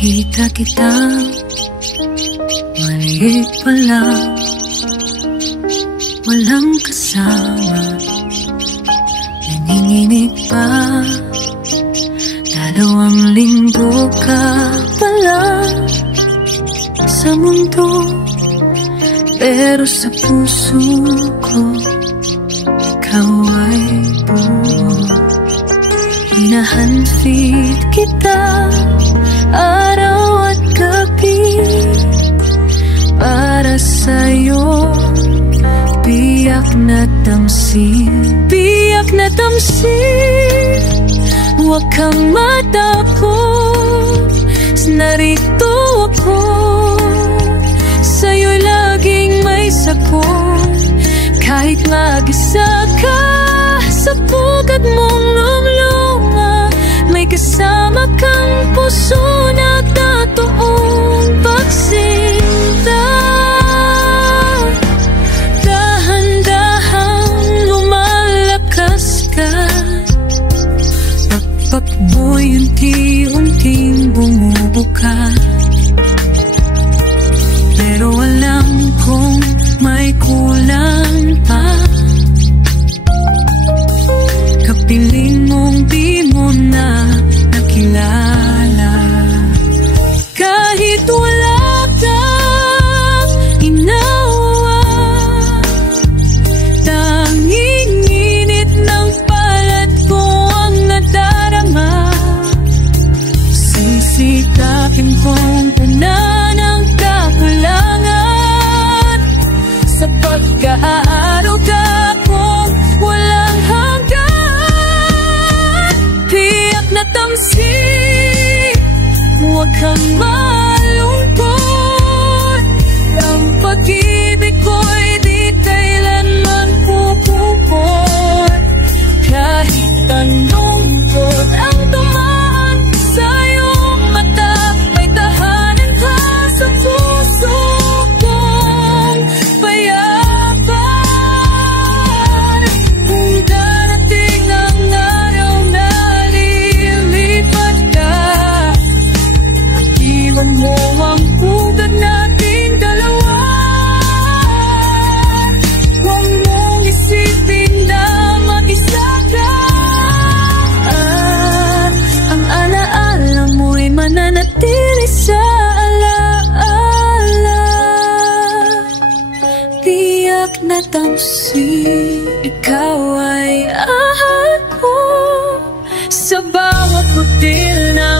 Nakita kita, maliit pa lang, walang kasama, nanginginig pa. 2 linggo ka pa lang sa mundo, pero sa puso ko ikaw ay buo. Hinahanapit kita araw at gabi, para sa'yo biyak na tamsin, biyak na tamsin. Huwag kang matakot, narito ako, sa'yo'y laging may sagot. Kahit mag-isa ka sa pugad mong lumluma, may kasama kang puso na totoong pagsinta. Dahan-dahang lumalakas ka, pagpag mo'y unti-unting bumubuka. Pero alam kong may kulang pa, kapiling mong di mo na nakilala. Kahit wala kang inawa, tanging init ng palad ko ang nadarama. Sisikapin kong punan ang kakulangan sa pagka-aaruga kong walang hanggan. Tiyak na tamsin, huwag kang malungkot. Ang pag-ibig ko'y di kailanman pupupot. Kahit anong lungkot ang dumaan sa iyong mata, may tahanan ka sa puso kong payapan. Kung darating ang araw na lilipat ka, iwan mo ang pugad nating dalawa. Huwag mong isipin na mag-isa ka, at ang alaala mo'y mananatili sa alaala. Tiyak na tamsin, ikaw ay ako sa bawat butil na